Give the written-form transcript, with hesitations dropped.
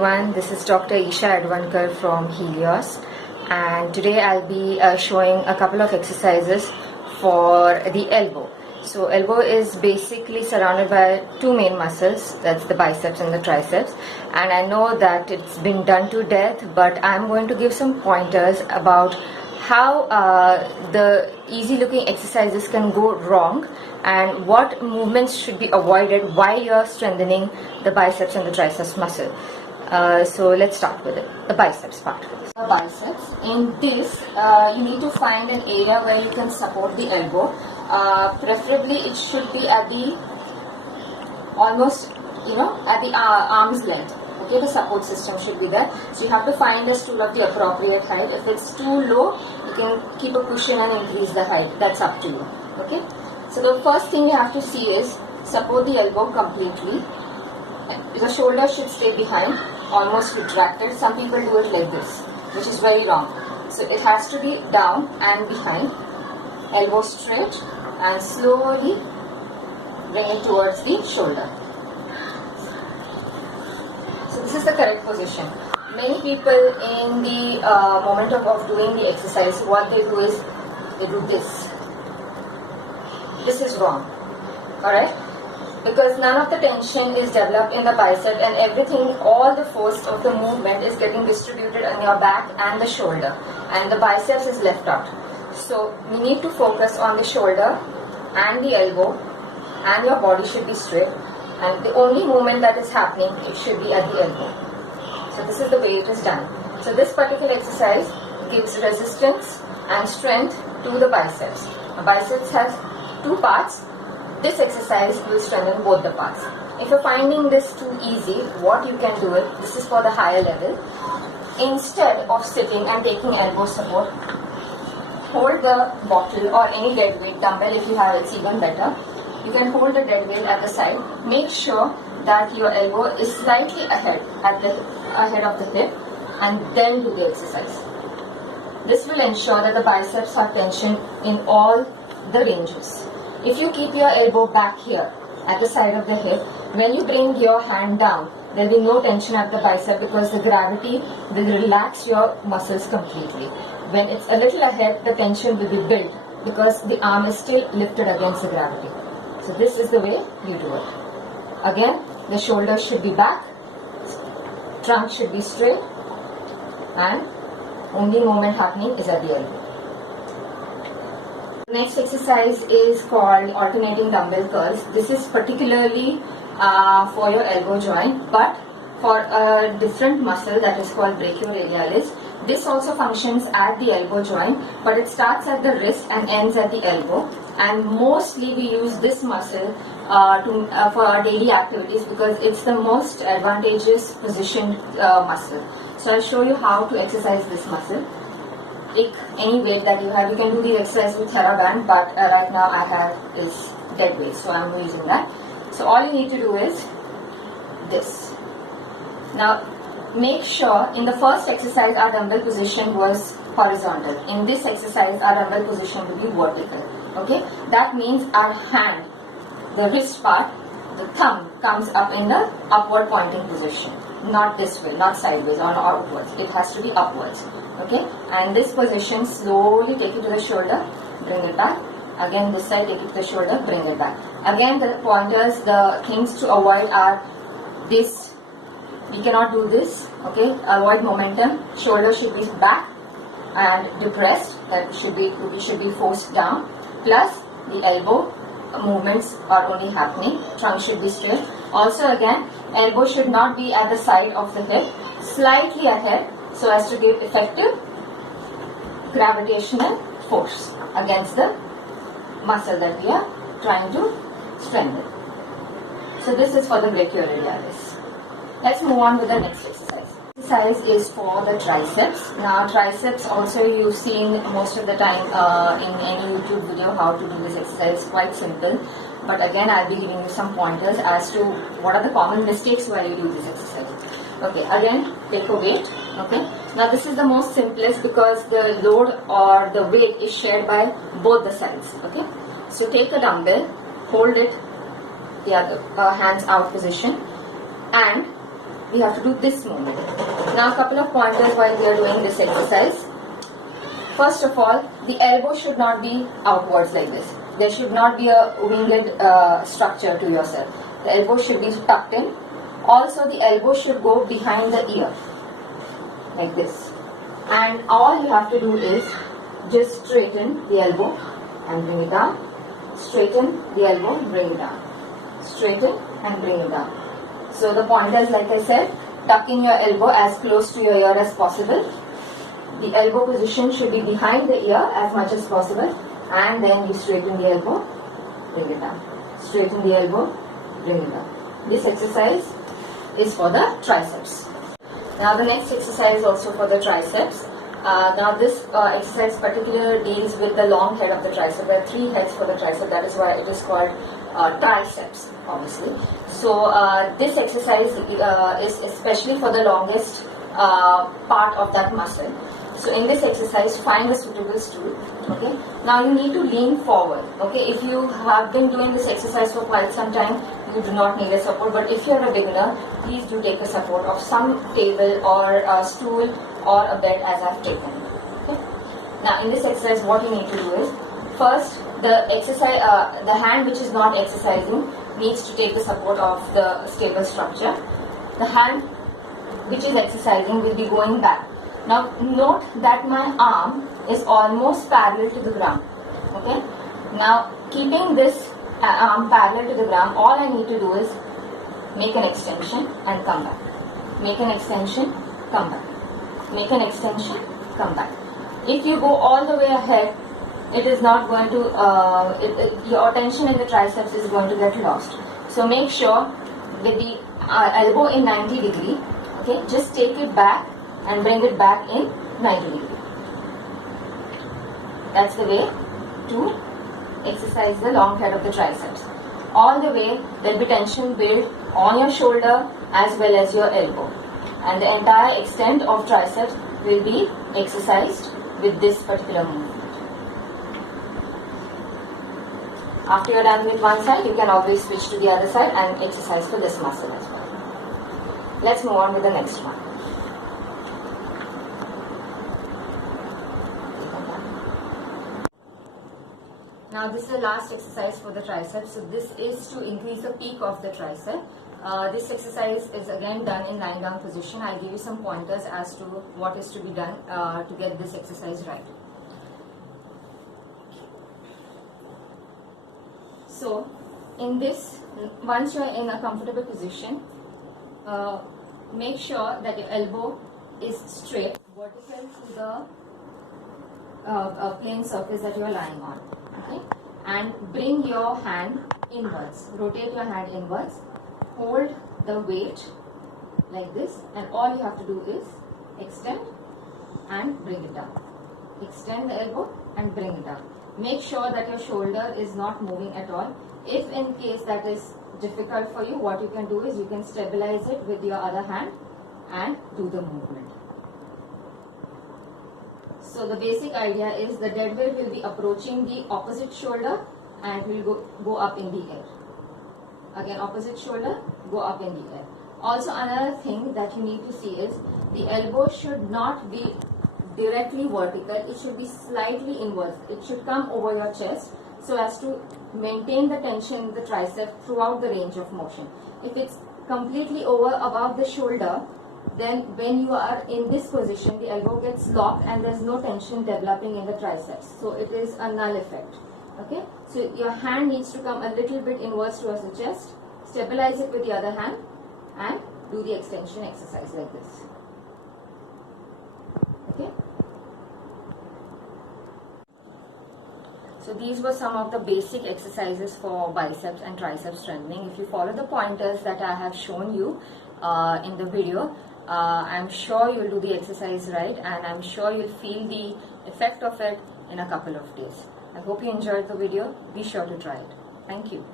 everyone, this is Dr. Isha Advankar from Helios, and today I'll be showing a couple of exercises for the elbow. So elbow is basically surrounded by two main muscles, that's the biceps and the triceps, and I know that it's been done to death, but I'm going to give some pointers about how the easy looking exercises can go wrong and what movements should be avoided while you're strengthening the biceps and the triceps muscle. So let's start with it, the biceps part. The biceps, in this you need to find an area where you can support the elbow. Preferably it should be at the almost at the arm's length. Okay, the support system should be there. So you have to find a stool of the appropriate height. If it's too low, you can keep a cushion and increase the height. That's up to you. Okay. So the first thing you have to see is support the elbow completely. The shoulder should stay behind, almost retracted. Some people do it like this, which is very wrong. So it has to be down and behind, elbow straight, and slowly bring it towards the shoulder. So this is the correct position. Many people in the moment of doing the exercise, what they do is they do this. This is wrong. Alright? Because none of the tension is developed in the bicep and everything, all the force of the movement is getting distributed on your back and the shoulder, and the biceps is left out. So we need to focus on the shoulder and the elbow, and your body should be straight, and the only movement that is happening, it should be at the elbow. So this is the way it is done. So this particular exercise gives resistance and strength to the biceps. The biceps has two parts. This exercise will strengthen both the parts. If you're finding this too easy, what you can do is, this is for the higher level. Instead of sitting and taking elbow support, hold the bottle or any dead weight dumbbell if you have, it's even better. You can hold the dead weight at the side. Make sure that your elbow is slightly ahead of the hip, and then do the exercise. This will ensure that the biceps are tensioned in all the ranges. If you keep your elbow back here at the side of the hip, when you bring your hand down, there will be no tension at the bicep because the gravity will relax your muscles completely. When it's a little ahead, the tension will be built because the arm is still lifted against the gravity. So this is the way you do it. Again, the shoulders should be back, trunk should be straight, and only movement happening is at the elbow. Next exercise is called alternating dumbbell curls. This is particularly for your elbow joint, but for a different muscle that is called brachioradialis. This also functions at the elbow joint, but it starts at the wrist and ends at the elbow. And mostly we use this muscle for our daily activities because it's the most advantageous positioned muscle. So I'll show you how to exercise this muscle. Take any weight that you have. You can do the exercise with TheraBand, but right now I have is dead weight, so I'm using that. So all you need to do is this. Now make sure in the first exercise our dumbbell position was horizontal. In this exercise our dumbbell position will be vertical. Okay, that means our hand, the wrist part, the thumb comes up in the upward pointing position. Not this way, not sideways or outwards. It has to be upwards. Okay, and this position, slowly take it to the shoulder, bring it back. Again this side, take it to the shoulder, bring it back. Again the pointers, the things to avoid are this. We cannot do this. Okay, avoid momentum. Shoulder should be back and depressed. That should be forced down. Plus the elbow movements are only happening. Trunk should be straight. Also again, elbow should not be at the side of the hip, slightly ahead, so as to give effective gravitational force against the muscle that we are trying to strengthen. So this is for the brachioradialis. Let's move on with the next exercise. Exercise is for the triceps. Now triceps also you've seen most of the time in any YouTube video how to do this exercise. Quite simple. But again I'll be giving you some pointers as to what are the common mistakes while you do this exercise. Okay, again take a weight. Okay, now this is the most simplest because the load or the weight is shared by both the sides. Okay, so take a dumbbell, hold it the other hands out position, and we have to do this movement. Now a couple of pointers while we are doing this exercise. First of all, the elbow should not be outwards like this. There should not be a winged structure to yourself. The elbow should be tucked in. Also, the elbow should go behind the ear like this. And all you have to do is just straighten the elbow and bring it down. Straighten the elbow, bring it down. Straighten and bring it down. So the pointers, like I said, tuck in your elbow as close to your ear as possible. The elbow position should be behind the ear as much as possible, and then you straighten the elbow, bring it down. Straighten the elbow, bring it down. This exercise is for the triceps. Now the next exercise is also for the triceps. Now this exercise particularly deals with the long head of the tricep. There are 3 heads for the tricep, that is why it is called triceps, obviously. So this exercise is especially for the longest part of that muscle. So in this exercise, find a suitable stool. Okay. Now you need to lean forward. Okay. If you have been doing this exercise for quite some time, you do not need a support. But if you are a beginner, please do take a support of some table or a stool or a bed as I've taken. Okay. Now in this exercise, what you need to do is, first the exercise, the hand which is not exercising needs to take the support of the stable structure. The hand which is exercising will be going back. Now note that my arm is almost parallel to the ground. Okay. Now keeping this arm parallel to the ground, all I need to do is make an extension and come back. Make an extension, come back. Make an extension, come back. If you go all the way ahead, it is not going to, your tension in the triceps is going to get lost. So make sure with the elbow in 90 degree, okay, just take it back and bring it back in 90 degree. That's the way to exercise the long head of the triceps. All the way there will be tension built on your shoulder as well as your elbow. And the entire extent of triceps will be exercised with this particular movement. After you're done with one side, you can always switch to the other side and exercise for this muscle as well. Let's move on with the next one. Now this is the last exercise for the triceps. So this is to increase the peak of the tricep. This exercise is again done in lying down position. I'll give you some pointers as to what is to be done to get this exercise right. So in this, once you're in a comfortable position, make sure that your elbow is straight, vertical to the plane surface that you are lying on. Okay? And bring your hand inwards. Rotate your hand inwards. Hold the weight like this, and all you have to do is extend and bring it down. Extend the elbow and bring it down. Make sure that your shoulder is not moving at all. If in case that is difficult for you, what you can do is you can stabilize it with your other hand and do the movement. So the basic idea is the dead weight will be approaching the opposite shoulder and will go up in the air. Again, opposite shoulder, go up in the air. Also, another thing that you need to see is the elbow should not be directly vertical. It should be slightly inwards. It should come over your chest so as to maintain the tension in the tricep throughout the range of motion. If it's completely over above the shoulder, then when you are in this position, the elbow gets locked and there's no tension developing in the triceps. So it is a null effect. Okay, so your hand needs to come a little bit inwards towards the chest, stabilize it with the other hand and do the extension exercise like this. Okay. So these were some of the basic exercises for biceps and triceps strengthening. If you follow the pointers that I have shown you in the video, I'm sure you'll do the exercise right, and I'm sure you'll feel the effect of it in a couple of days. I hope you enjoyed the video. Be sure to try it. Thank you.